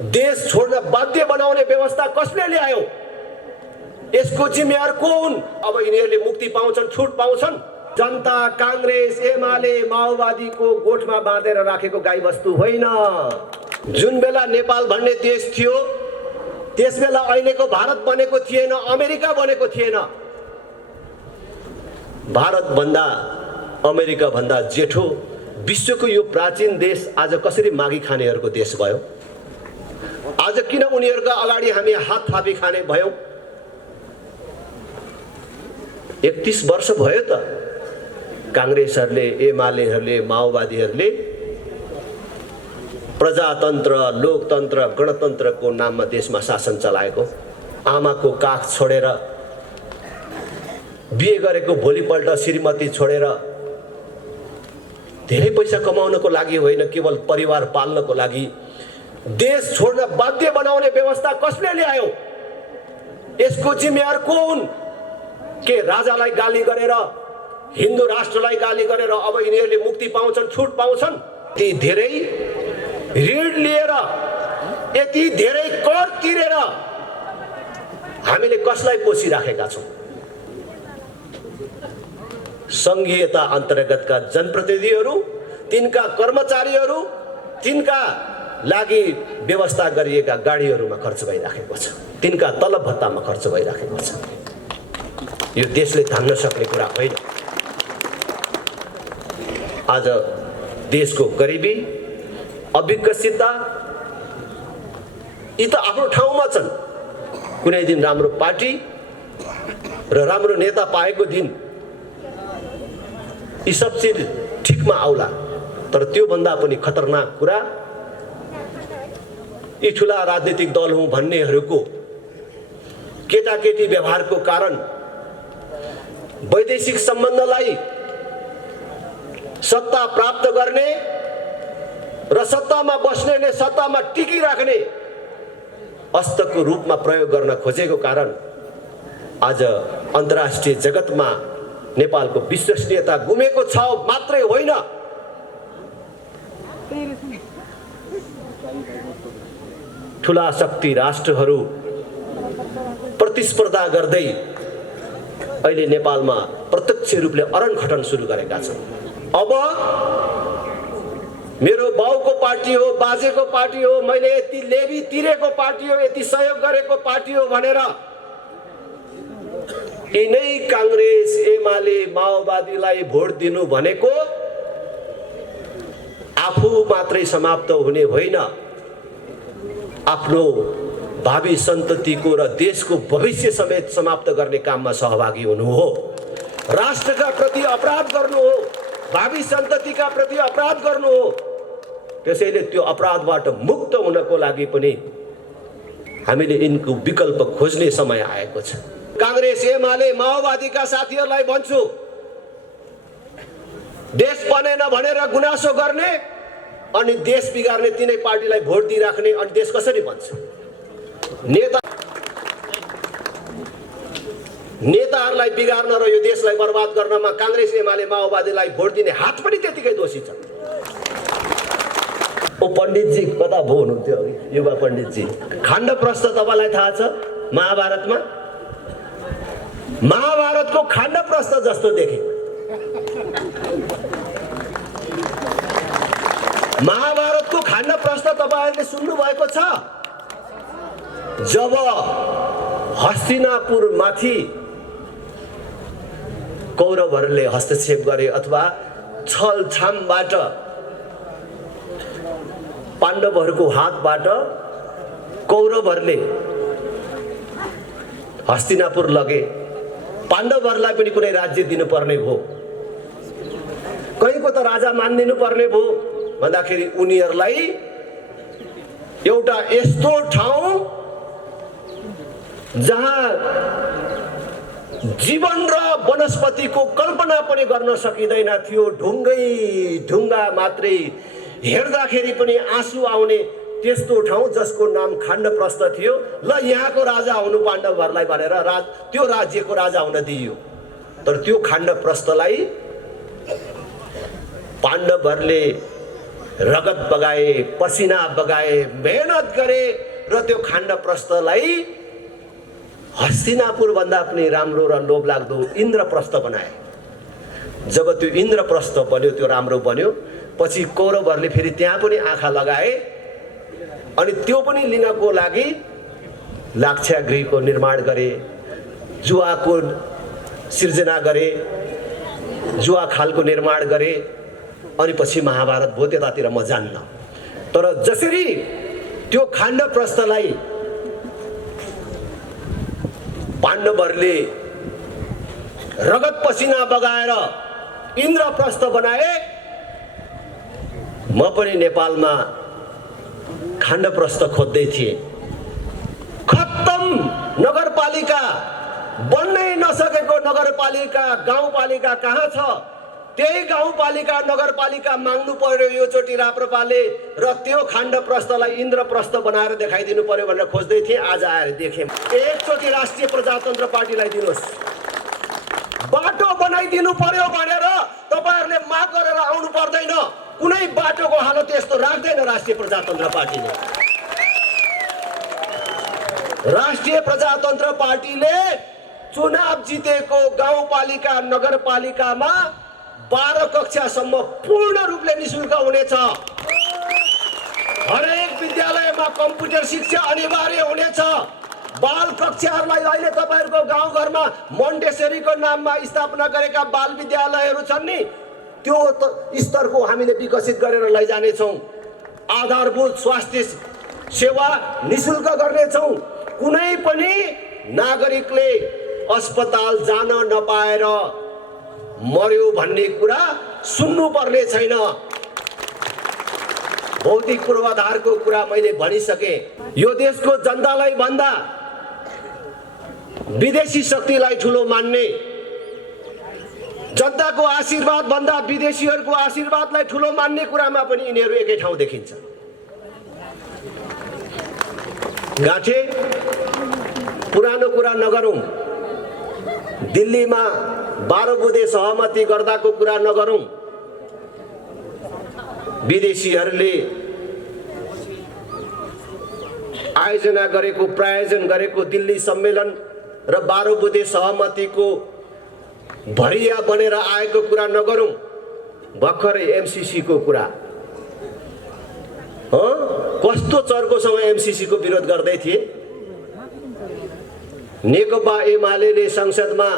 देश छोड्न बाध्य बनाउने व्यवस्था कसले ल्यायो? यसको जिम्मेवार को हुन्? अब यिनीहरूले मुक्ति पाउँछन्, छुट पाउँछन्? जनता कांग्रेस एमाले माओवादीको गोठमा बाँधेर राखेको गाईबस्तु होइन। जुन बेला नेपाल भन्ने देश थियो त्यस बेला अहिलेको भारत बनेको थिएन, अमेरिका बनेको थिएन। भारत भन्दा अमेरिका भन्दा जेठो विश्वको यो प्राचीन देश आज कसरी मागी खानेहरूको देश भयो? आज किन उनीहरूका अगाडि हामी हात थापी खाने भयौं? 31 वर्ष भयो त कांग्रेसहरूले, एमालेहरूले, माओवादीहरूले प्रजातन्त्र, लोकतन्त्र, गणतन्त्रको नाममा देशमा शासन चलाएको। आमाको काख छोडेर, बिहे गरेको भोलिपल्ट श्रीमती छोडेर धेरै पैसा कमाउनको लागि होइन, केवल परिवार पाल्नको लागि देश छोड्न बाध्य बनाउने व्यवस्था कसले ल्यायो? यसको जिम्मेवार को हुन्? के राजालाई गाली गरेर, हिन्दू राष्ट्रलाई गाली गरेर अब यिनीहरूले मुक्ति पाउँछन्, छुट पाउँछन्? यति धेरै ऋण लिएर, यति धेरै कर तिरेर हामीले कसलाई पोसिराखेका छौं? संघीयता अन्तर्गतका जनप्रतिनिधिहरू, तिनका कर्मचारीहरू, तिनका लागि व्यवस्था गरिएका गाडीहरूमा खर्च भइराखेको छ, तिनका तलब भत्तामा खर्च भइराखेको छ। यो देशले धान्न सक्ने कुरा होइन। आज देशको गरिबी, अविकसितता यी त आफ्नो ठाउँमा छन्। कुनै दिन राम्रो पार्टी र राम्रो नेता पाएको दिन यी सब चिज ठिकमा आउला। तर त्यो भन्दा पनि खतरनाक कुरा यी ठुला राजनीतिक दल हुँ भन्नेहरूको केटाकेटी व्यवहारको कारण वैदेशिक सम्बन्धलाई सत्ता प्राप्त गर्ने र सत्तामा बस्नेले सत्तामा टिकिराख्ने अस्त्रको रूपमा प्रयोग गर्न खोजेको कारण आज अन्तर्राष्ट्रिय जगतमा नेपालको विश्वसनीयता गुमेको छ मात्रै होइन, ठुला शक्ति राष्ट्रहरू प्रतिस्पर्धा गर्दै अहिले नेपालमा प्रत्यक्ष रूपले अरनखटन सुरु गरेका छन्। अब मेरो बाउको पार्टी हो, बाजेको पार्टी हो, मैले यति लेबी तिरेको पार्टी हो, यति सहयोग गरेको पार्टी हो भनेर यिनै कांग्रेस, एमाले, माओवादीलाई भोट दिनु भनेको आफू मात्रै समाप्त हुने होइन, आफ्नो भावी सन्ततिको र देशको भविष्य समेत समाप्त गर्ने काममा सहभागी हुनु हो। राष्ट्रका प्रति अपराध गर्नु हो, भावी सन्ततिका प्रति अपराध गर्नु हो। त्यसैले त्यो अपराधबाट मुक्त हुनको लागि पनि हामीले यिनको विकल्प खोज्ने समय आएको छ। कांग्रेस, एमाले, माओवादीका साथीहरूलाई भन्छु, देश बनेन भनेर गुनासो गर्ने अनि देश बिगार्ने तिनै पार्टीलाई भोट दिइराख्ने अनि देश कसरी बन्छ? नेताहरूलाई बिगार्न र यो देशलाई बर्बाद गर्नमा कांग्रेस, एमाले, माओवादीलाई भोट दिने हात पनि त्यतिकै दोषी छ। ओ पण्डितजी कता भो हुनुहुन्थ्यो अघि? युवा पण्डितजी, खण्ड प्रस्थ तपाईँलाई थाहा छ? महाभारतको खण्ड प्रस्थ जस्तो देखे। महाभारतको खण्ड प्रस्थ तपाईँहरूले सुन्नु भएको छ? जब हस्तिनापुर माथि कौरवहरूले हस्तक्षेप गरे अथवा छलछामबाट पाण्डवहरूको हातबाट कौरवहरूले हस्तिनापुर लगे, पाण्डवहरूलाई पनि कुनै राज्य दिनुपर्ने भयो, कहीँको त राजा मानिदिनु पर्ने भयो भन्दाखेरि उनीहरूलाई एउटा यस्तो ठाउँ जहाँ जीवन र वनस्पतिको कल्पना पनि गर्न सकिँदैन थियो, ढुङ्गै ढुङ्गा मात्रै, हेर्दाखेरि पनि आँसु आउने त्यस्तो ठाउँ जसको नाम खाण्डप्रस्थ थियो। ल यहाँको राजा हुनु पाण्डवहरूलाई भनेर त्यो राज्यको राजा हुन दिइयो। तर त्यो खाण्डप्रस्थलाई पाण्डवहरूले रगत बगाए, पसिना बगाए, मेहनत गरे र त्यो खाण्ड प्रस्थलाई हस्तिनापुर भन्दा पनि राम्रो र लोभलाग्दो इन्द्रप्रस्थ बनाए। जब त्यो इन्द्रप्रस्थ बन्यो, त्यो राम्रो बन्यो, पछि कौरवहरूले फेरि त्यहाँ पनि आँखा लगाए अनि त्यो पनि लिनको लागि लाक्षागृहको निर्माण गरे, जुवाको सिर्जना गरे, जुवा खालको निर्माण गरे अनि पछि महाभारत भयो। त्यतातिर म जान्न, तर जसरी त्यो खाण्ड प्रस्थलाई पाण्डवहरूले रगत पसिना बगाएर इन्द्रप्रस्थ बनाए, म पनि नेपालमा खाण्डप्रस्थ खोज्दै थिएँ। खत्तम नगरपालिका, बन्नै नसकेको नगरपालिका, गाउँपालिका कहाँ छ? त्यही गाउँपालिका नगरपालिका माग्नु पर्यो योचोटि राप्रपाले र त्यो खाण्डप्रस्थलाई इन्द्रप्रस्थ बनाएर देखाइदिनु पर्यो भनेर खोज्दै थिएँ। आज आएर देखेँ। एकचोटि राष्ट्रिय प्रजातन्त्र पार्टीलाई दिनुहोस्, बाटो बनाइदिनु पर्यो भनेर तपाईहरुले माग गरेर आउनु पर्दैन। कुनै बाटोको हालत यस्तो राख्दैन राष्ट्रिय प्रजातन्त्र पार्टीले। राष्ट्रिय प्रजातन्त्र पार्टीले चुनाव जितेको गाउँपालिका नगरपालिकामा 12 कक्षासम्म पूर्ण रूपले निशुल्क हुनेछ। हरेक विद्यालयमा कम्प्युटर शिक्षा अनिवार्य हुनेछ। बाल कक्षाहरूलाई अहिले तपाईहरुको गाउँघरमा मोन्टेसरीको नाममा स्थापना गरेका बाल विद्यालयहरू छन् नि, त्यो स्तरको हामीले विकसित गरेर लैजाने छौं। आधारभूत स्वास्थ्य सेवा निशुल्क गर्ने छौं। कुनै पनि नागरिकले अस्पताल जान नपाएर मर्यो भन्ने कुरा सुन्नु पर्ने छैन। भौतिक पूर्वाधारको कुरा मैले भनिसके। यो देशको जनतालाई भन्दा विदेशी शक्तिलाई ठुलो मान्ने, जनताको आशीर्वाद भन्दा विदेशीहरूको आशीर्वादलाई ठुलो मान्ने कुरामा पनि यिनीहरू एकै ठाउँ देखिन्छ। गाँठे पुरानो कुरा नगरौं, दिल्लीमा 12 बुँदे सहमति गर्दाको कुरा नगरौं। विदेशीहरूले आयोजना गरेको, प्रायोजन गरेको दिल्ली सम्मेलन र 12 बुँदे सहमतिको भरिया बनेर आएको कुरा नगरौं। भर्खरै एमसीसी को कुरा, कस्तो चर्कोसँग एमसीसी को विरोध गर्दै थिए। नेकपा एमाले संसदमा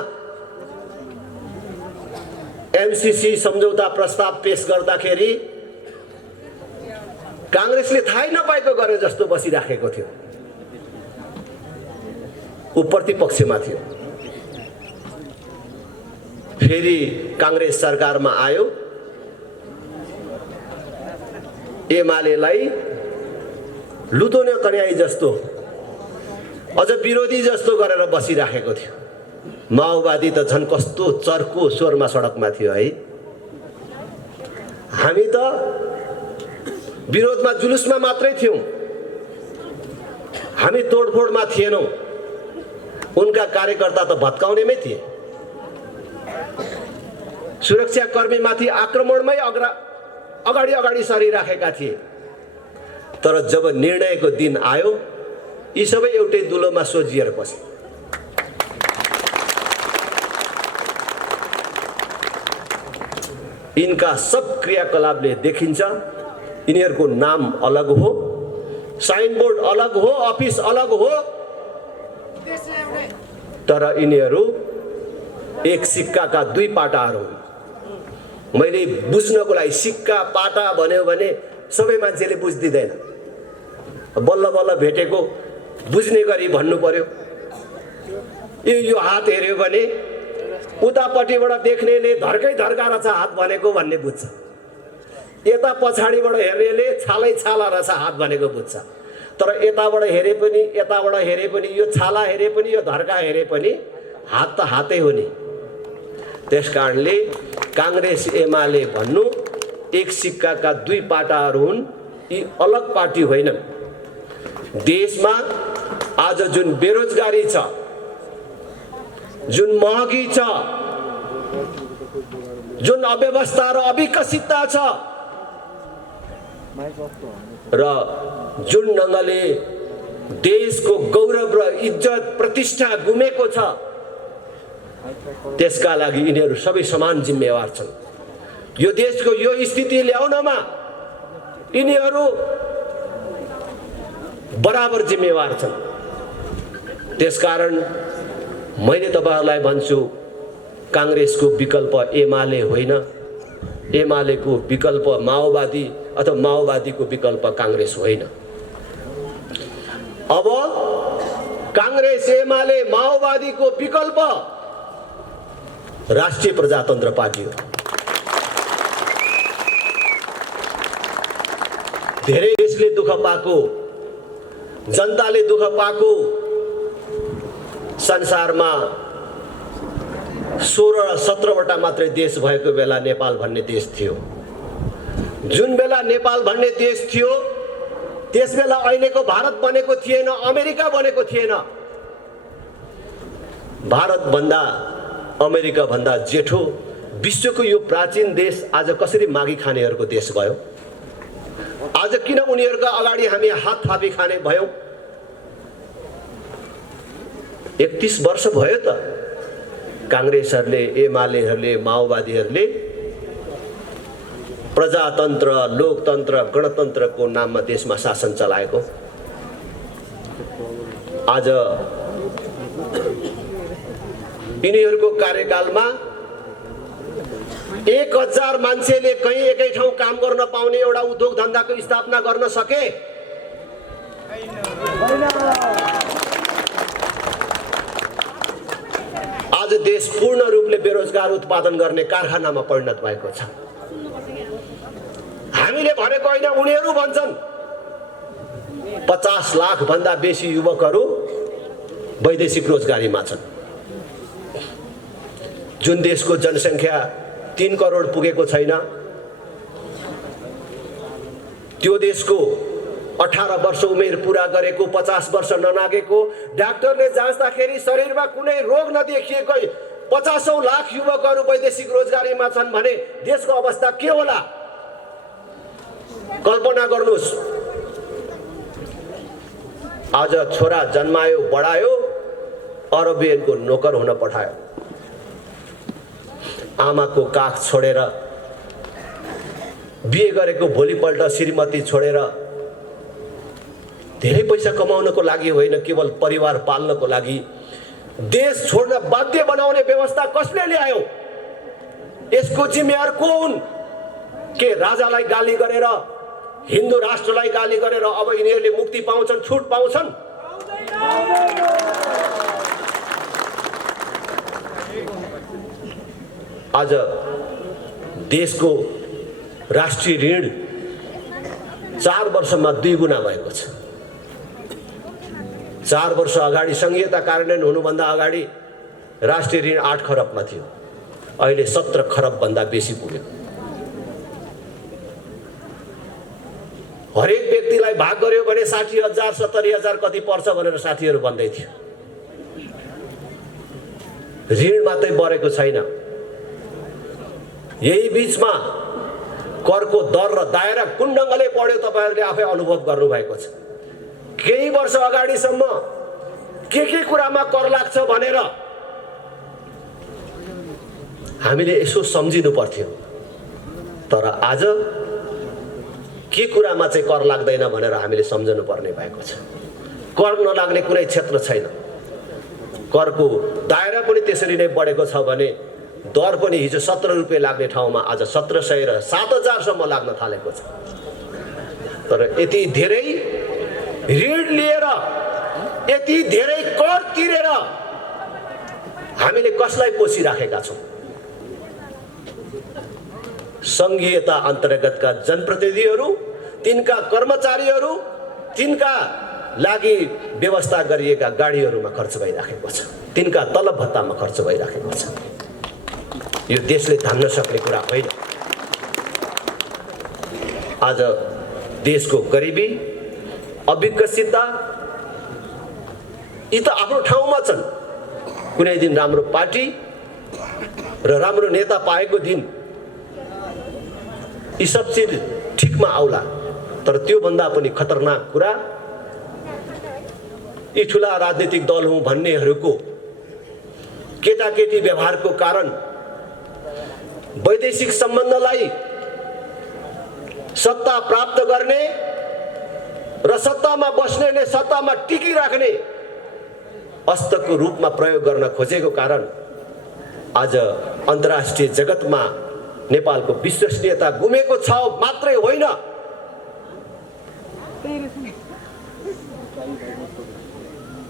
एमसीसी सम्झौता प्रस्ताव पेश गर्दाखेरि कांग्रेसले थाहै नपाएको गरे जस्तो बसिराखेको थियो। ऊ प्रतिपक्षमा थियो। फेरि कांग्रेस सरकारमा आयो, एमालेलाई लुतोने कन्याई जस्तो, अझ विरोधी जस्तो गरेर बसिराखेको थियो। माओवादी त झन् कस्तो चर्को स्वरमा सडकमा थियो है। हामी त विरोधमा जुलुसमा मात्रै थियौं, हामी तोडफोडमा थिएनौं। उनका कार्यकर्ता त भत्काउनेमै थिए। सुरक्षा कर्मीमाथि आक्रमणमै अगाडि अगाडि सरिराखेका थिए। तर जब निर्णयको दिन आयो, यी सबै एउटै दुलोमा सोझिएर बसे। इनका सब क्रियाकलापले देखिन्छ यिनीहरूको नाम अलग हो, साइनबोर्ड अलग हो, अफिस अलग हो, तर यिनीहरू एक सिक्काका दुई पाटाहरू हुन्। मैले बुझ्नको लागि सिक्का पाटा भन्यो भने सबै मान्छेले बुझ्दिदैन। बल्ल बल्ल भेटेको बुझ्ने गरी भन्नु पर्यो। यो हात हेर्यो भने उतापट्टिबाट देख्नेले धर्कै धर्का रहेछ हात भनेको भन्ने बुझ्छ। यता पछाडिबाट हेर्नेले छालै छाला रहेछ हात भनेको बुझ्छ। तर यताबाट हेरे पनि, यताबाट हेरे पनि, यो छाला हेरे पनि, यो धर्का हेरे पनि हात त हातै हो नि। त्यसकारणले कांग्रेस एमाले भन्नु एक सिक्काका दुई पाटाहरू हुन्। यी अलग पार्टी होइनन्। देशमा आज जुन बेरोजगारी छ, जुन महँगी छ, जुन अव्यवस्था र अविकसितता छ, र जुन ढङ्गले देशको गौरव र इज्जत प्रतिष्ठा गुमेको छ त्यसका लागि यिनीहरू सबै समान जिम्मेवार छन्। यो देशको यो स्थिति ल्याउनमा यिनीहरू बराबर जिम्मेवार छन्। त्यसकारण मैले तपाईहरुलाई भन्छु, कांग्रेसको विकल्प एमाले होइन, एमालेको विकल्प माओवादी अथवा माओवादीको विकल्प कांग्रेस होइन। अब कांग्रेस एमाले माओवादीको विकल्प राष्ट्रिय प्रजातन्त्र पार्टी हो। धेरै देशले दुःख पाएको, जनताले दुःख पाएको संसारमा 16-17 वटा मात्रै देश भएको बेला नेपाल भन्ने देश थियो। जुन बेला नेपाल भन्ने देश थियो त्यस बेला अहिलेको भारत बनेको थिएन, अमेरिका बनेको थिएन। भारत भन्दा अमेरिका भन्दा जेठो विश्वको यो प्राचीन देश आज कसरी मागी खानेहरूको देश भयो? आज किन उनीहरूको अगाडि हामी हात थापी खाने भयौं? 31 वर्ष भयो त कांग्रेसहरूले, एमालेहरूले, माओवादीहरूले प्रजातन्त्र, लोकतन्त्र, गणतन्त्रको नाममा देशमा शासन चलाएको। आज यिनीहरूको कार्यकालमा 1000 मान्छेले कहीँ एकै ठाउँ काम गर्न पाउने एउटा उद्योग धन्दाको स्थापना गर्न सके? आज देश पूर्ण रूपले बेरोजगार उत्पादन गर्ने कारखानामा परिणत भएको छ। हामीले भनेको होइन, उनीहरू भन्छन्। 50 लाख भन्दा बेसी युवकहरू वैदेशिक रोजगारीमा छन्। जुन देशको जनसङ्ख्या 3 करोड पुगेको छैन, त्यो देशको 18 वर्ष उमेर पूरा गरेको, 50 वर्ष ननागेको, डाक्टरले जाँच्दाखेरि शरीरमा कुनै रोग नदेखिएको 50औं लाख युवकहरू वैदेशिक रोजगारीमा छन् भने देशको अवस्था के होला? कल्पना गर्नुस्। आज छोरा जन्मायो, बढायो, अरबियनको नोकर हुन पठायो। आमाको काख छोडेर, बिहे गरेको भोलिपल्ट श्रीमती छोडेर धेरै पैसा कमाउनको लागि होइन, केवल परिवार पाल्नको लागि देश छोड्न बाध्य बनाउने व्यवस्था कसले ल्यायो? यसको जिम्मेवार को हुन्? के राजालाई गाली गरेर, हिन्दू राष्ट्रलाई गाली गरेर अब यिनीहरूले मुक्ति पाउँछन्, छुट पाउँछन्? आज देशको राष्ट्रिय ऋण 4 वर्षमा 2 गुणा भएको छ। 4 वर्ष अगाडि संघीयता कार्यान्वयन हुनुभन्दा अगाडि राष्ट्रिय ऋण 8 खरबमा थियो, अहिले 17 खरब भन्दा बेसी पुग्यो। हरेक व्यक्तिलाई भाग गर्यो भने 60,000 70,000 कति पर्छ भनेर साथीहरू भन्दै थियो। ऋण मात्रै बढेको छैन, यही बीचमा करको दर र दायरा कुन ढङ्गले बढ्यो तपाईहरुले आफै अनुभव गर्नुभएको छ। केही वर्ष अगाडिसम्म के कुरामा कर लाग्छ भनेर हामीले यसो सम्झिनु पर्थ्यो, तर आज के कुरामा चाहिँ कर लाग्दैन भनेर हामीले सम्झनु पर्ने भएको छ। कर नलाग्ने कुनै क्षेत्र छैन। करको दायरा पनि त्यसरी नै बढेको छ भने दर पनि हिजो 17 रुपैयाँ लाग्ने ठाउँमा आज 1700 र 7000 सम्म लाग्न थालेको छ। तर यति धेरै ऋण लिएर, यति धेरै कर तिरेर हामीले कसलाई पोसिराखेका छौं? संघीयता अन्तर्गतका जनप्रतिनिधिहरू, तिनका कर्मचारीहरू, तिनका लागि व्यवस्था गरिएका गाडीहरूमा खर्च भइराखेको छ, तिनका तलब भत्तामा खर्च भइराखेको छ। यो देशले धान्न सक्ने कुरा होइन। आज देशको गरिबी, अविकसितता यी त आफ्नो ठाउँमा छन्। कुनै दिन राम्रो पार्टी र राम्रो नेता पाएको दिन यी सब चिज ठिकमा आउला। तर त्यो भन्दा पनि खतरनाक कुरा यी ठुला राजनीतिक दल हुँ भन्नेहरूको केटाकेटी व्यवहारको कारण वैदेशिक सम्बन्धलाई सत्ता प्राप्त गर्ने र सत्तामा बस्नेले सत्तामा टिकिराख्ने अस्त्रको रूपमा प्रयोग गर्न खोजेको कारण आज अन्तर्राष्ट्रिय जगतमा नेपालको विश्वसनीयता गुमेको छ मात्रै होइन,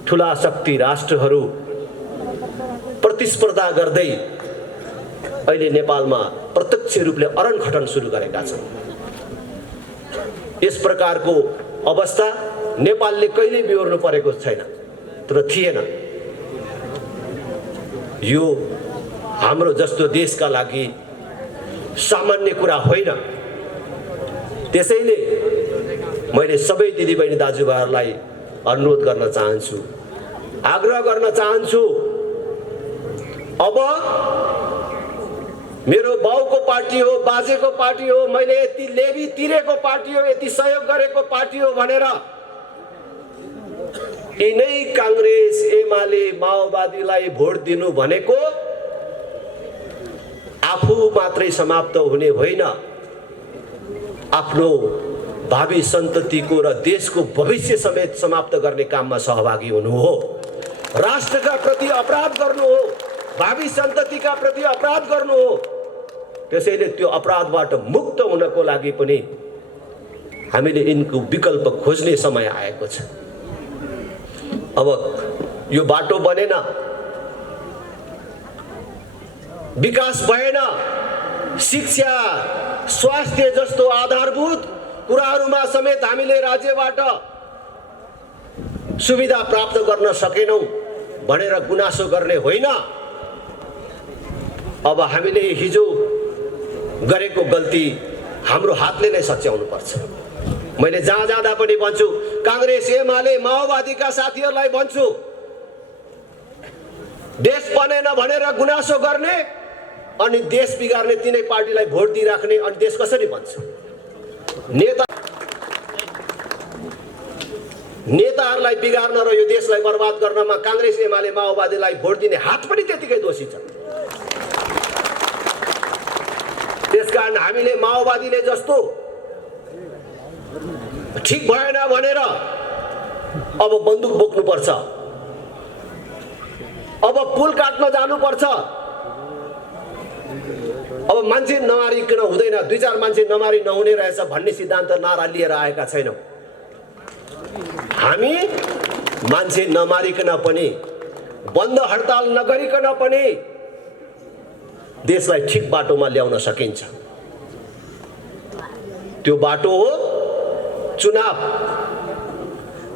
ठुला शक्ति राष्ट्रहरू प्रतिस्पर्धा गर्दै अहिले नेपालमा प्रत्यक्ष रूपले अरनखटन सुरु गरेका छन्। यस प्रकारको अवस्था नेपालले कहिल्यै बिहोर्नु परेको छैन तर थिएन। यो हाम्रो जस्तो देशका लागि सामान्य कुरा होइन। त्यसैले मैले सबै दिदीबहिनी दाजुभाइहरूलाई अनुरोध गर्न चाहन्छु, आग्रह गर्न चाहन्छु, अब मेरो बाउको पार्टी हो, बाजेको पार्टी हो, मैले यति लेबी तिरेको पार्टी हो, यति सहयोग गरेको पार्टी हो भनेर यिनै कांग्रेस एमाले माओवादीलाई भोट दिनु भनेको आफू मात्रै समाप्त हुने होइन, आफ्नो भावी सन्ततिको र देशको भविष्य समेत समाप्त गर्ने काममा सहभागी हुनु हो। राष्ट्रका प्रति अपराध गर्नु हो, भावी सन्ततिका प्रति अपराध गर्नु हो। त्यसैले त्यो अपराधबाट मुक्त हुनको लागि पनि हामीले यिनको विकल्प खोज्ने समय आएको छ। अब यो बाटो बनेन, विकास भएन, शिक्षा स्वास्थ्य जस्तो आधारभूत कुराहरूमा समेत हामीले राज्यबाट सुविधा प्राप्त गर्न सकेनौं भनेर गुनासो गर्ने होइन। अब हामीले हिजो गरेको गल्ती हाम्रो हातले नै सच्याउनु पर्छ। मैले जहाँ जाँदा पनि भन्छु, कांग्रेस एमाले माओवादीका साथीहरूलाई भन्छु, देश बनेन भनेर गुनासो गर्ने अनि देश बिगार्ने तिनै पार्टीलाई भोट दिइराख्ने अनि देश कसरी बन्छ? नेताहरूलाई बिगार्न र यो देशलाई बर्बाद गर्नमा कांग्रेस एमाले माओवादीलाई भोट दिने हात पनि त्यतिकै दोषी छ। त्यसकारण हामीले माओवादीले जस्तो ठीक भएन भनेर अब बन्दुक बोक्नुपर्छ, अब पुल काट्न जानुपर्छ, अब मान्छे नमारिकन हुँदैन, 2-4 मान्छे नमारी नहुने रहेछ भन्ने सिद्धान्त नारा लिएर आएका छैनौं। हामी मान्छे नमारिकन पनि, बन्द हडताल नगरिकन पनि देशलाई ठीक बाटोमा ल्याउन सकिन्छ। त्यो बाटो हो चुनाव।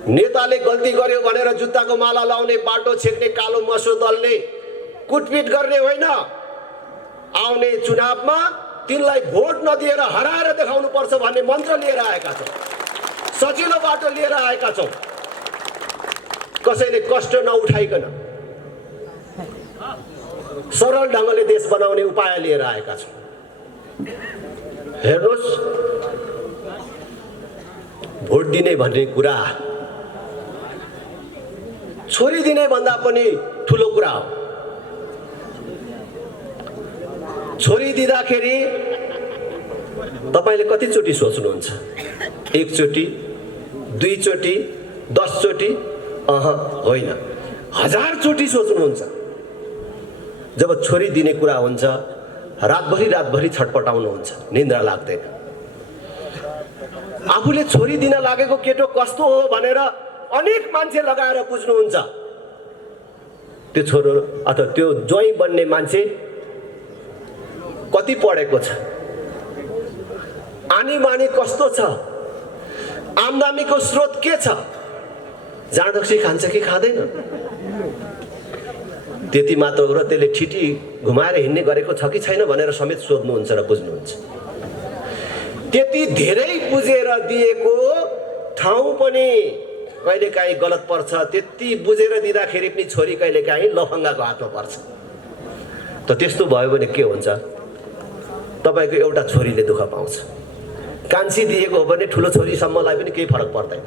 नेताले गल्ती गर्यो भनेर जुत्ताको माला लाउने, बाटो छेक्ने कालो मसो दलले कुटपिट गर्ने होइन। आउने चुनावमा तिनलाई भोट नदिएर हराएर देखाउनु पर्छ भन्ने मन्त्र लिएर आएका छौं, सजिलो बाटो लिएर आएका छौं, कसैले कष्ट नउठाइकन सरल ढंगले देश बनाउने उपाय लिएर आएका छौं। हेर्नुस्, भोट दिने भन्ने कुरा छोरी दिने भन्दा पनि ठूलो कुरा हो। छोरी दिँदाखेरि तपाईले कति चोटी सोच्नुहुन्छ? 1 चोटी, 2 चोटी, 10 चोटी? होइन, 1000 चोटी सोच्नुहुन्छ। जब छोरी दिने कुरा हुन्छ रातभरि छटपटाउनुहुन्छ, निन्द्रा लाग्दैन। आफूले छोरी दिन लागेको केटो कस्तो हो भनेर अनेक मान्छे लगाएर बुझ्नुहुन्छ। त्यो छोरो अथवा त्यो ज्वाइँ बन्ने मान्छे कति पढेको छ, आनी बानी कस्तो छ, आम्दानीको स्रोत के छ, जाँडक्सी खान्छ कि खाँदैन, त्यति मात्र हो र त्यसले ठिटी घुमाएर हिँड्ने गरेको छ कि छैन भनेर समेत सोध्नुहुन्छ र बुझ्नुहुन्छ। त्यति धेरै बुझेर दिएको ठाउँ पनि कहिलेकाहीँ गलत पर्छ। त्यति बुझेर दिँदाखेरि पनि छोरी कहिलेकाहीँ लफङ्गाको हातमा पर्छ। त त्यस्तो भयो भने के हुन्छ? तपाईको एउटा छोरीले दुःख पाउँछ, कान्छी दिएको हो भने ठुलो छोरीसम्मलाई पनि केही फरक पर्दैन,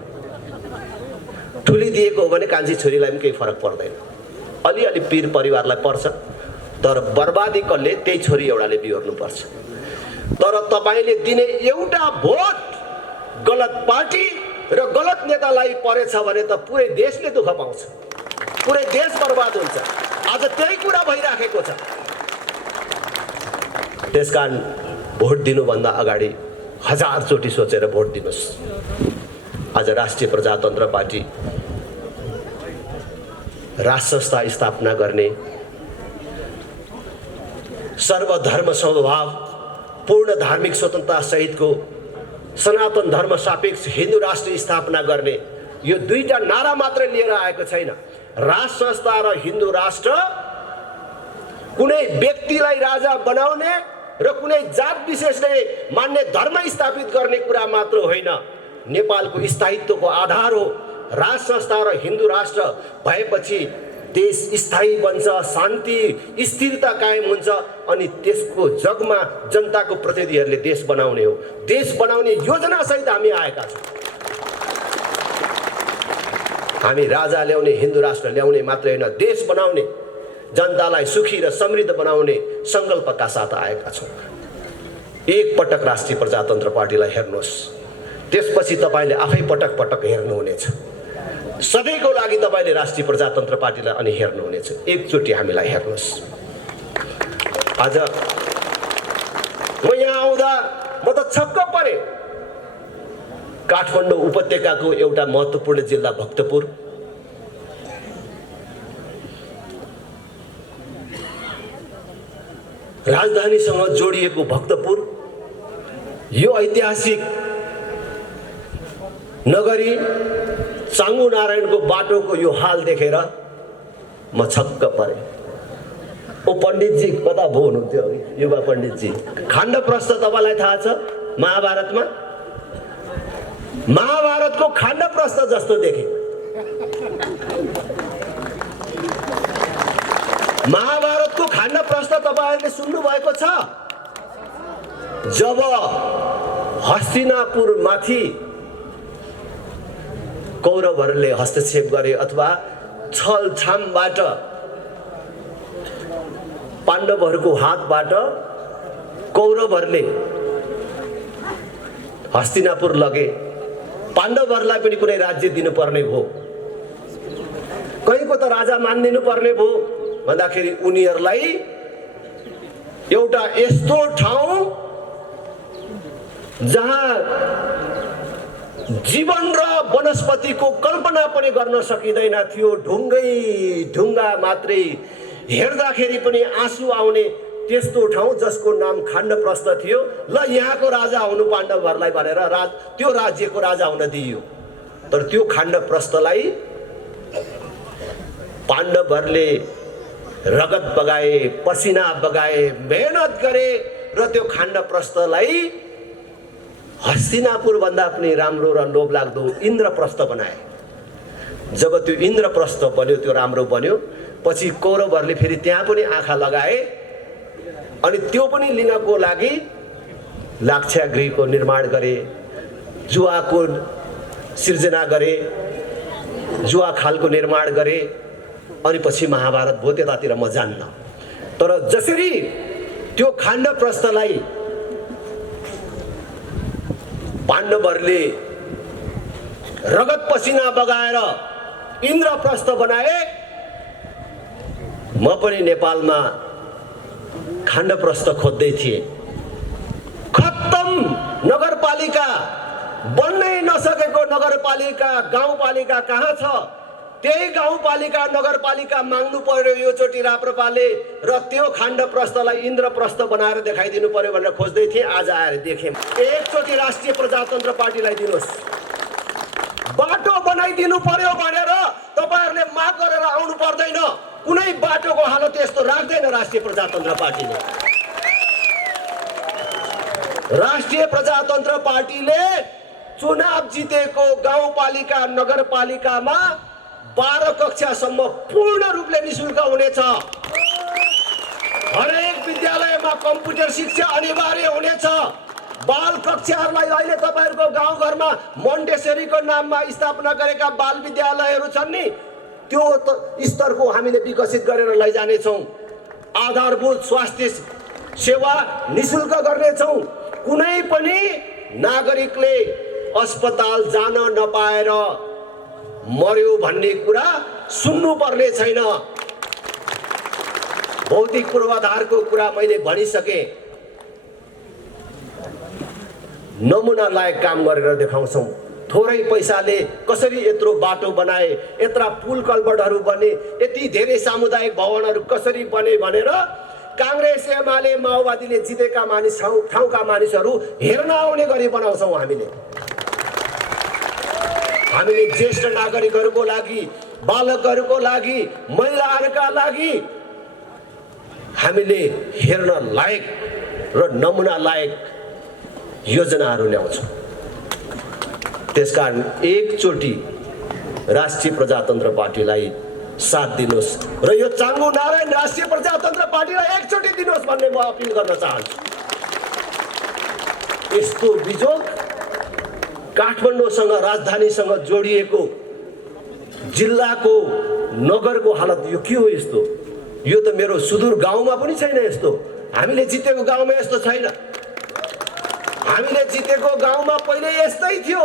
ठुली दिएको हो भने कान्छी छोरीलाई पनि केही फरक पर्दैन। अलिअलि पीर परिवारलाई पर्छ, तर बर्बादी कसले? त्यही छोरी एउटाले बिहोर्नुपर्छ। तर तपाईले दिने एउटा भोट गलत पार्टी र गलत नेतालाई परेछ भने त पुरै देशले दुःख पाउँछ, पुरै देश बर्बाद हुन्छ। आज त्यही कुरा भइराखेको छ। त्यसकारण भोट दिनुभन्दा अगाडि 1000 चोटि सोचेर भोट दिनुस्। आज राष्ट्रिय प्रजातन्त्र पार्टी राष्ट्र संस्था स्थापना गर्ने, सर्वधर्म समभाव, पूर्ण धार्मिक स्वतन्त्रता सहितको सनातन धर्म सापेक्ष हिन्दू राष्ट्र स्थापना गर्ने यो दुईटा नारा मात्र लिएर आएको छैन। राष्ट्र संस्था र हिन्दू राष्ट्र कुनै व्यक्तिलाई राजा बनाउने र कुनै जात विशेषले मान्ने धर्म स्थापित गर्ने कुरा मात्र होइन, नेपालको स्थायित्वको आधार हो। राष्ट्र संस्था र हिन्दू राष्ट्र भएपछि देश स्थायी बन्छ, शान्ति स्थिरता कायम हुन्छ अनि त्यसको जगमा जनताको प्रतिनिधिहरूले देश बनाउने हो। देश बनाउने योजना सहित हामी आएका छौँ। हामी राजा ल्याउने, हिन्दू राष्ट्र ल्याउने मात्रै होइन, देश बनाउने, जनतालाई सुखी र समृद्ध बनाउने संकल्पका साथ आएका छौँ। एक पटक राष्ट्रिय प्रजातन्त्र पार्टीलाई हेर्नुहोस्, त्यसपछि तपाईले आफै पटक पटक हेर्नुहुनेछ। सधैँको लागि तपाईले राष्ट्रिय प्रजातन्त्र पार्टीलाई अनि हेर्नुहुनेछ। एकचोटि हामीलाई हेर्नुहोस्। आज म यहाँ आउँदा म त छक्क परे। काठमाडौँ उपत्यकाको एउटा महत्त्वपूर्ण जिल्ला भक्तपुर, राजधानीसँग जोडिएको भक्तपुर, यो ऐतिहासिक नगरी चाङ्गु नारायणको बाटोको यो हाल देखेर म छक्क परे। ओ पण्डितजी कता भो हुनुहुन्थ्यो अघि? युवा पण्डितजी, खाण्डप्रस्थ तपाईँलाई थाहा छ? महाभारतमा महाभारतको खाण्डप्रस्थ जस्तो देखे। महाभारतको खाण्डप्रस्थ तपाईहरुले सुन्नु भएको छ? जब हस्तिनापुर माथि कौरवहरूले हस्तक्षेप गरे अथवा छलछामबाट पाण्डवहरूको हातबाट कौरवहरूले हस्तिनापुर लगे, पाण्डवहरूलाई पनि कुनै राज्य दिनुपर्ने भयो, कहीँको त राजा मानिदिनु पर्ने भयो भन्दाखेरि उनीहरूलाई एउटा यस्तो ठाउँ जहाँ जीवन र वनस्पतिको कल्पना पनि गर्न सकिँदैन थियो, ढुङ्गै ढुङ्गा मात्रै, हेर्दाखेरि पनि आँसु आउने त्यस्तो ठाउँ जसको नाम खाण्डप्रस्थ थियो। ल यहाँको राजा हुनु पाण्डवहरूलाई भनेर त्यो राज्यको राजा हुन दिइयो। तर त्यो खाण्डप्रस्थलाई पाण्डवहरूले रगत बगाए, पसिना बगाए, मेहनत गरे र त्यो खाण्डप्रस्थलाई हस्तिनापुर भन्दा पनि राम्रो र लोभलाग्दो इन्द्रप्रस्थ बनाए। जब त्यो इन्द्रप्रस्थ बन्यो, त्यो राम्रो बन्यो, पछि कौरवहरूले फेरि त्यहाँ पनि आँखा लगाए अनि त्यो पनि लिनको लागि लाक्षागृहको निर्माण गरे, जुवाको सिर्जना गरे, जुवा खालको निर्माण गरे अनि पछि महाभारत भयो। त्यतातिर म जान्न, तर जसरी त्यो खाण्डप्रस्थलाई पाण्डवहरूले रगत पसिना बगाएर इन्द्रप्रस्थ बनाए, म पनि नेपालमा खाण्डप्रस्थ खोज्दै थिएँ। खत्तम नगरपालिका, बन्नै नसकेको नगरपालिका, गाउँपालिका कहाँ छ? त्यही गाउँपालिका नगरपालिका माग्नु पर्यो यो चोटि राप्रपाले र त्यो खाण्डप्रस्थलाई इन्द्रप्रस्थ बनाएर देखाइदिनु पर्यो भनेर खोज्दै थिएँ। आज आएर देखेँ। एकचोटि राष्ट्रिय प्रजातन्त्र पार्टीलाई दिनुहोस्, बाटो बनाइदिनु पर्यो भनेर तपाईहरुले माग गरेर आउनु पर्दैन। कुनै बाटोको हालत यस्तो राख्दैन राष्ट्रिय प्रजातन्त्र पार्टीले। राष्ट्रिय प्रजातन्त्र पार्टीले चुनाव जितेको गाउँपालिका नगरपालिकामा 12 कक्षासम्म पूर्ण रूपले निशुल्क हुनेछ। हरेक विद्यालयमा कम्प्युटर शिक्षा अनिवार्य हुनेछ। बाल कक्षाहरूलाई अहिले तपाईहरुको गाउँघरमा मोन्टेसरीको नाममा स्थापना गरेका बाल विद्यालयहरू छन् नि, त्यो स्तरको हामीले विकसित गरेर लैजाने छौं। आधारभूत स्वास्थ्य सेवा निशुल्क गर्ने छौं। कुनै पनि नागरिकले अस्पताल जान नपाएर मर्यो भन्ने कुरा सुन्नु पर्ने छैन। भौतिक पूर्वाधारको कुरा मैले भनिसके। नमुना लायक काम गरेर देखाउँछौं। थोरै पैसाले कसरी यत्रो बाटो बनाए, यत्रा पुल कल्भर्टहरू बने, यति धेरै सामुदायिक भवनहरू कसरी बने भनेर कांग्रेस एमाले माओवादीले जितेका मानिस ठाउँका मानिसहरू हेर्न आउने गरी बनाउँछौं। हामीले ज्येष्ठ नागरिकहरूको लागि, बालकहरूको लागि, महिलाहरूका लागि हामीले हेर्न लायक र नमुना लायक योजनाहरू ल्याउँछौं। त्यसकारण एकचोटि राष्ट्रिय प्रजातन्त्र पार्टीलाई साथ दिनुहोस् र यो चाङ्गु नारायण राष्ट्रिय प्रजातन्त्र पार्टीलाई एकचोटि दिनुहोस् भन्ने म अपिल गर्न चाहन्छु। यस्तो बिजोग काठमाडौँसँग, राजधानीसँग जोडिएको जिल्लाको, नगरको हालत यो के हो? यस्तो यो त मेरो सुदूर गाउँमा पनि छैन। यस्तो हामीले जितेको गाउँमा यस्तो छैन। हामीले जितेको गाउँमा पहिले यस्तै थियो।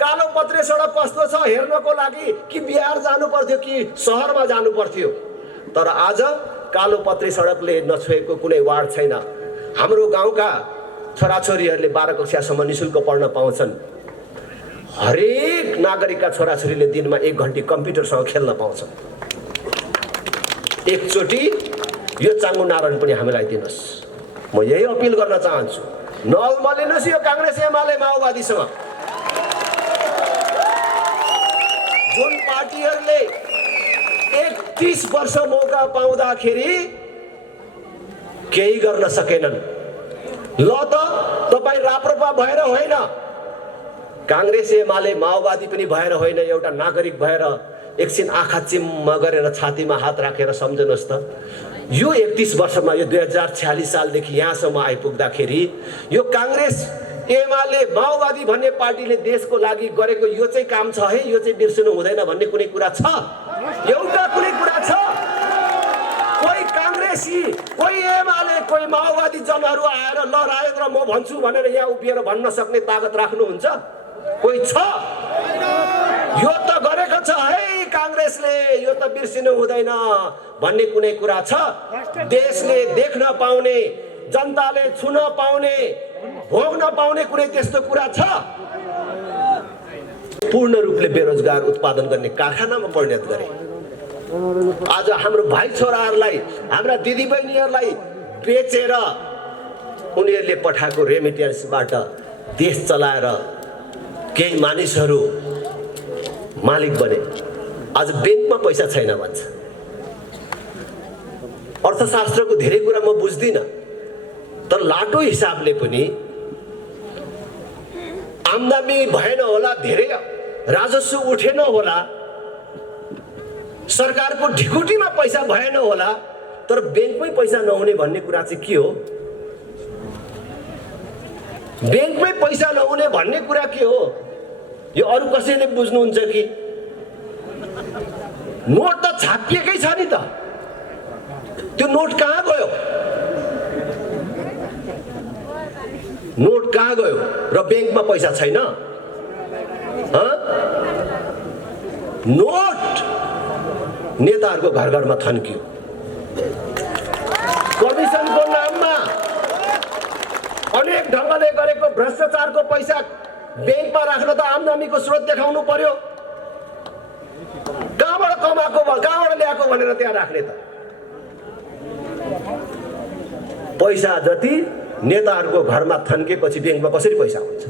कालो पत्रे सडक कस्तो छ हेर्नको लागि कि बिहार जानु पर्थ्यो कि शहरमा जानु पर्थ्यो। तर आज कालो पत्रे सडकले नछोएको कुनै वार्ड छैन। हाम्रो गाउँका छोराछोरीहरूले 12 कक्षासम्म निशुल्क पढ्न पाउँछन्। हरेक नागरिकका छोराछोरीले दिनमा 1 घण्टी कम्प्युटरसँग खेल्न पाउँछन्। एकचोटि यो चाङ्गु नारायण पनि हामीलाई दिनुहोस्। म यही अपिल गर्न चाहन्छु। नअल्मलिनुहोस् यो कांग्रेस एमाले माओवादीसँग। जुन पार्टीहरूले 31 वर्ष मौका पाउँदाखेरि केही गर्न सकेनन्। ल त तपाई राप्रपा भएर होइन, कांग्रेस एमाले माओवादी पनि भएर होइन, एउटा नागरिक भएर एकछिन आँखा चिम्म गरेर छातीमा हात राखेर सम्झनुहोस् त। यो 31 वर्षमा, यो 2046 सालदेखि यहाँसम्म आइपुग्दाखेरि यो कांग्रेस एमाले माओवादी भन्ने पार्टीले देशको लागि गरेको यो चाहिँ काम छ है, यो चाहिँ बिर्सनु हुँदैन भन्ने कुनै कुरा छ? एउटा कुनै कुरा छ? कोही कांग्रेसी, कोही एमाले, कोही माओवादी जनहरू आएर ल राजेन्द्र म भन्छु भनेर यहाँ उभिएर भन्न सक्ने ताकत राख्नुहुन्छ? कोही छ? यो त गरेको छ है कांग्रेसले, यो त बिर्सिनु हुँदैन भन्ने कुनै कुरा छ? देशले देख्न पाउने, जनताले छुन पाउने, भोग्न पाउने कुनै त्यस्तो कुरा छ? पूर्ण रूपले बेरोजगार उत्पादन गर्ने कारखानामा परिणत गरे। आज हाम्रो भाइ छोराहरूलाई, हाम्रा दिदीबहिनीहरूलाई बेचेर उनीहरूले पठाएको रेमिटेन्सबाट देश चलाएर केही मानिसहरू मालिक बने। आज बैंकमा पैसा छैन भन्छ। अर्थशास्त्रको धेरै कुरा म बुझ्दिनँ, तर लाटो हिसाबले पनि आम्दानी भएन होला, धेरै राजस्व उठेन होला, सरकारको ढिकुटीमा पैसा भएन होला, तर बैंकमै पैसा नहुने भन्ने कुरा चाहिँ के हो? बैंकमै पैसा नहुने भन्ने कुरा के हो? यो अरु कसैले बुझ्नुहुन्छ कि? नोट त छापिएकै छ नि त, त्यो नोट कहाँ गयो? नोट कहाँ गयो र बैंकमा पैसा छैन? नोट नेताहरूको घर घरमा थन्कियो। कमिसनको नाममा अनेक ढङ्गले गरेको भ्रष्टाचारको पैसा बैंकमा राख्न त आम्दानीको स्रोत देखाउनु पर्यो। कहाँबाट कमाएको, कहाँबाट ल्याएको भनेर त्यहाँ राख्ने त? पैसा जति नेताहरूको घरमा थन्केपछि बैंकमा कसरी पैसा हुन्छ?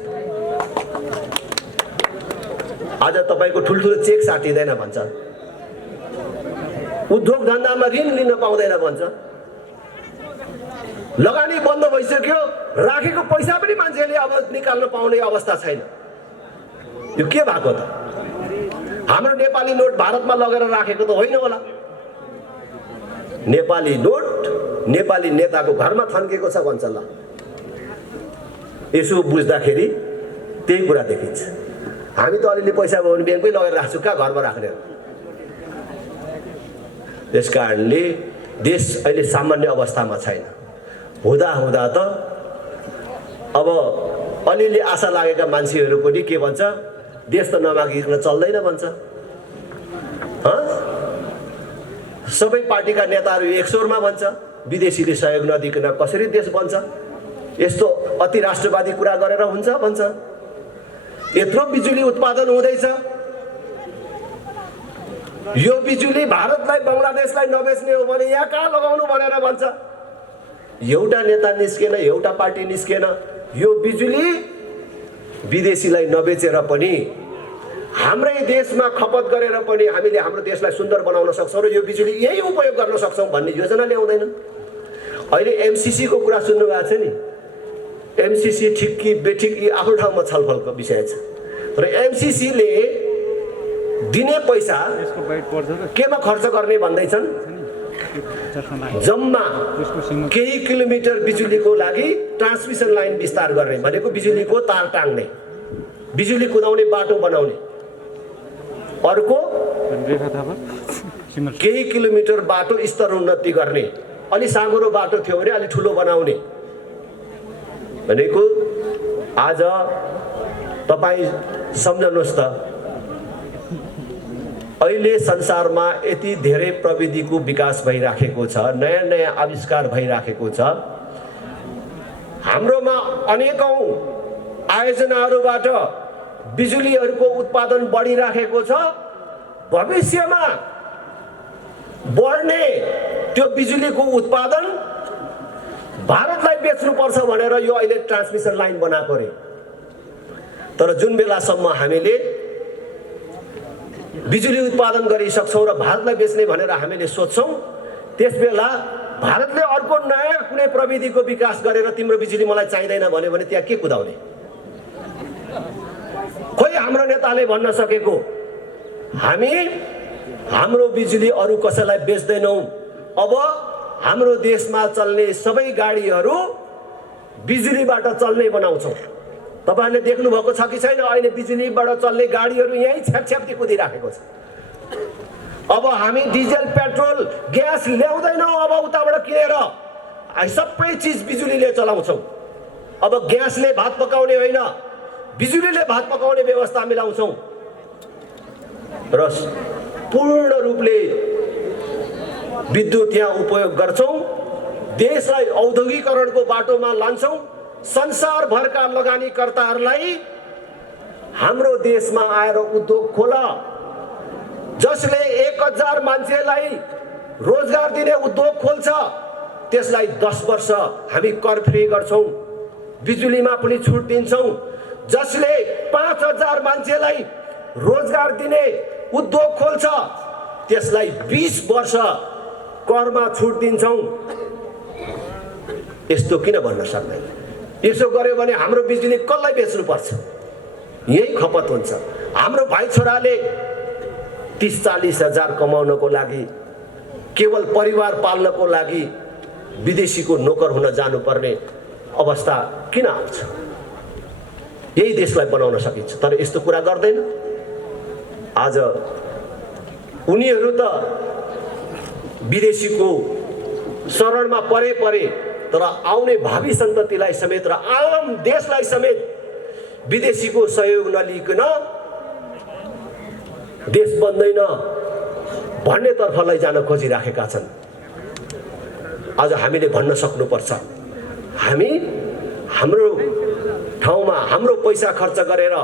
आज तपाईको ठुल्ठुलो चेक साटिँदैन भन्छ, उद्योग धन्दामा ऋण लिन पाउँदैन भन्छ, लगानी बन्द भइसक्यो, राखेको पैसा पनि मान्छेले अब निकाल्न पाउने अवस्था छैन। यो के भएको त? हाम्रो नेपाली नोट भारतमा लगेर राखेको त होइन होला? नेपाली नोट नेपाली नेताको घरमा थन्केको छ भन्छ। ल यसो बुझ्दाखेरि त्यही कुरा देखिन्छ। हामी त अलिअलि पैसा भयो भने ब्याङ्कमै लगेर राख्छु, कहाँ घरमा राख्ने हो। त्यस कारणले देश अहिले सामान्य अवस्थामा छैन। हुँदा हुँदा त अब अलिअलि आशा लागेका मान्छेहरू पनि के भन्छ, देश त नमागिकन चल्दैन भन्छ। सबै पार्टीका नेताहरू एक स्वरमा भन्छ विदेशीले सहयोग नदिकन कसरी देश बन्छ, यस्तो अति राष्ट्रवादी कुरा गरेर हुन्छ भन्छ। यत्रो बिजुली उत्पादन हुँदैछ, यो बिजुली भारतलाई बङ्गलादेशलाई नबेच्ने हो भने यहाँ कहाँ लगाउनु भनेर भन्छ। एउटा नेता निस्केन, एउटा पार्टी निस्केन। यो बिजुली विदेशीलाई नबेचेर पनि हाम्रै देशमा खपत गरेर पनि हामीले हाम्रो देशलाई सुन्दर बनाउन सक्छौँ र यो बिजुली यही उपयोग गर्न सक्छौँ भन्ने योजना ल्याउँदैन। अहिले एमसीसी को कुरा सुन्नु भएको छ नि। एमसीसी ठिक कि बेठिक यी आफ्नो ठाउँमा छलफलको विषय छ, तर एमसीसी ले दिने पैसा केमा खर्च गर्ने भन्दैछन्। जम्मा केही किलोमिटर बिजुलीको लागि ट्रान्समिसन लाइन विस्तार गर्ने भनेको बिजुलीको तार टाङ्ने, बिजुली कुदाउने बाटो बनाउने। अर्को केही किलोमिटर बाटो स्तर उन्नति गर्ने, अलि साँगुरो बाटो थियो भने अलि ठुलो बनाउने भनेको। आज तपाईँ सम्झनुहोस् त, अहिले संसारमा यति धेरै प्रविधिको विकास भइराखेको छ, नयाँ नयाँ आविष्कार भइराखेको छ। हाम्रोमा अनेकौं आयोजनाहरूबाट बिजुलीहरूको उत्पादन बढिराखेको छ। भविष्यमा बढ्ने त्यो बिजुलीको उत्पादन भारतलाई बेच्नुपर्छ भनेर यो अहिले ट्रान्समिसन लाइन बनाएको रे। तर जुन बेलासम्म हामीले बिजुली उत्पादन गरिसक्छौँ र भारतलाई बेच्ने भनेर हामीले सोच्छौँ, त्यसबेला भारतले अर्को नयाँ कुनै प्रविधिको विकास गरेर तिम्रो बिजुली मलाई चाहिँदैन भन्यो भने त्यहाँ के कुदाउने? खोइ हाम्रो नेताले भन्न सकेको हामी हाम्रो बिजुली अरू कसैलाई बेच्दैनौँ। अब हाम्रो देशमा चल्ने सबै गाडीहरू बिजुलीबाट चल्ने बनाउँछौँ। तपाईहरुले देख्नु भएको छ कि छैन? अहिले बिजुलीबाट चल्ने गाडीहरू यही छ्यापछ्याप्ती कुदिराखेको छ। अब हामी डिजल पेट्रोल ग्यास ल्याउँदैनौँ, अब उताबाट किनेर सबै चीज बिजुलीले चलाउँछौँ। अब ग्यासले भात पकाउने होइन, बिजुलीले भात पकाउने व्यवस्था मिलाउँछौँ र पूर्ण रूपले विद्युत यहाँ उपयोग गर्छौँ। देशलाई औद्योगिकरणको बाटोमा लान्छौँ। संसारभरका लगानीकर्ताहरूलाई हाम्रो देशमा आएर उद्योग खोल, जसले 1000 मान्छेलाई रोजगार दिने उद्योग खोल्छ त्यसलाई 10 वर्ष हामी कर फ्री गर्छौँ, बिजुलीमा पनि छुट दिन्छौँ। जसले 5000 मान्छेलाई रोजगार दिने उद्योग खोल्छ त्यसलाई 20 वर्ष करमा छुट दिन्छौँ। यस्तो किन भन्न सक्दैन? यसो गर्यो भने हाम्रो बिजुली कसलाई बेच्नु पर्छ? यही खपत हुन्छ। हाम्रो भाइ छोराले 30-40 हजार कमाउनको लागि, केवल परिवार पाल्नको लागि विदेशीको नोकर हुन जानुपर्ने अवस्था किन आउँछ? यही देशलाई बनाउन सकिन्छ, तर यस्तो कुरा गर्दैन। आज उनीहरू त विदेशीको शरणमा परे, तर आउने भावी सन्ततिलाई समेत र आम देशलाई समेत विदेशीको सहयोग नलिकन देश बन्दैन भन्ने तर्फ लैजान खोजिराखेका छन्। आज हामीले भन्न सक्नुपर्छ, हामी हाम्रो ठाउँमा हाम्रो पैसा खर्च गरेर,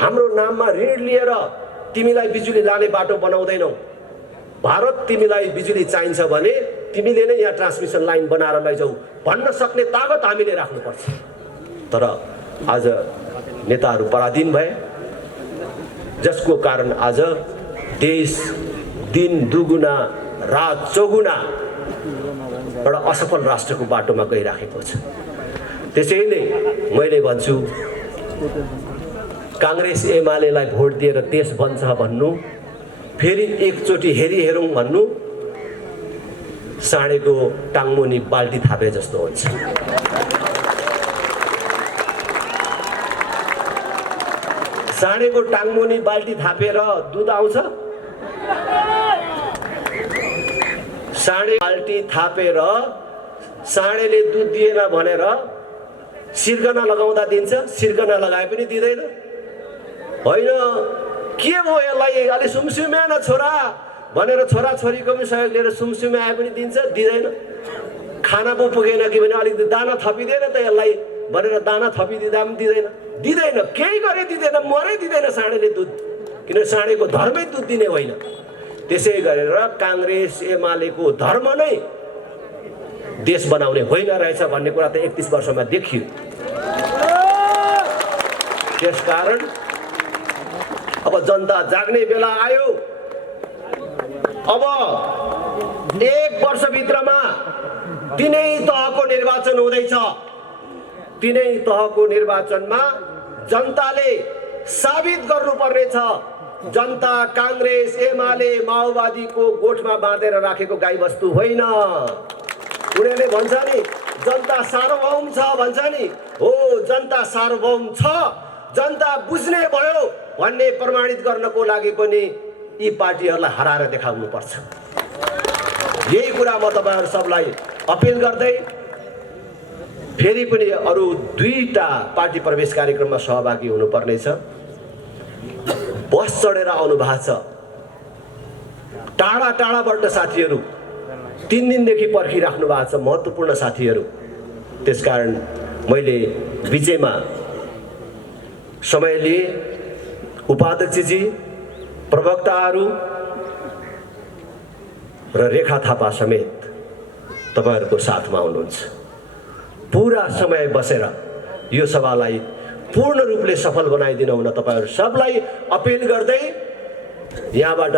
हाम्रो नाममा ऋण लिएर तिमीलाई बिजुली लाने बाटो बनाउँदैनौ। भारत तिमीलाई बिजुली चाहिन्छ भने तिमीले नै यहाँ ट्रान्समिसन लाइन बनाएर लैजाऊ भन्न सक्ने तागत हामीले राख्नुपर्छ। तर आज नेताहरू पराधीन भए, जसको कारण आज देश दिन दुगुना रात चौगुना एउटा असफल राष्ट्रको बाटोमा गइराखेको छ। त्यसैले मैले भन्छु, कांग्रेस एमालेलाई भोट दिएर देश बन्छ भन्नु, फेरि एकचोटि हेरी हेरौँ भन्नु साँडेको टाङमुनि बाल्टी थापे जस्तो हुन्छ। साँडेको टाङमुनि बाल्टी थापेर दुध आउँछ? साँडे बाल्टी थापेर साँडेले दुध दिएन भनेर सिर्कना लगाउँदा दिन्छ? सिर्कना लगाए पनि दिँदैन? होइन, के भयो यसलाई? अलि सुमसुम्या न छोरा भनेर छोराछोरीको पनि सहयोग लिएर सुमसुम्याए पनि दिन्छ? दिँदैन। खाना पो पुगेन कि भने अलिकति दाना थपिँदैन त यसलाई भनेर दाना थपिदिँदा पनि दिँदैन? दिँदैन। केही गरे दिँदैन, मरै दिँदैन साँडेले दुध, किनभने साँडेको धर्मै दुध दिने होइन। त्यसै गरेर काङ्ग्रेस एमालेको धर्म नै देश बनाउने होइन रहेछ भन्ने कुरा त 31 वर्षमा देखियो। त्यसकारण अब जनता जाग्ने बेला आयो। अब 1 वर्षभित्रमा तीनै तहको निर्वाचन हुँदैछ। तीनै तहको निर्वाचनमा जनताले साबित गर्नुपर्नेछ जनता काङ्ग्रेस एमाले माओवादीको गोठमा बाँधेर राखेको गाईबस्तु होइन। उनीहरूले भन्छ नि जनता सार्वभौम छ भन्छ नि, हो जनता सार्वभौम छ, जनता बुझ्ने भयो भन्ने प्रमाणित गर्नको लागि पनि यी पार्टीहरूलाई हराएर देखाउनुपर्छ। यही कुरा म तपाईहरु सबलाई अपिल गर्दै फेरि पनि अरु 2टा पार्टी प्रवेश कार्यक्रममा सहभागी हुनुपर्नेछ। बस चढेर आउनु भएको छ टाढा टाढाबाट साथीहरू, 3 दिनदेखि पर्खिराख्नु भएको छ महत्त्वपूर्ण साथीहरू। त्यसकारण मैले बिचैमा समय लिए उपाध्यक्षजी, प्रवक्ताहरू र रेखा थापा समेत तपाईहरुको साथमा हुनुहुन्छ। पूरा समय बसेर यो सभालाई पूर्ण रूपले सफल बनाइदिनु हुन तपाईहरु सबलाई अपिल गर्दै यहाँबाट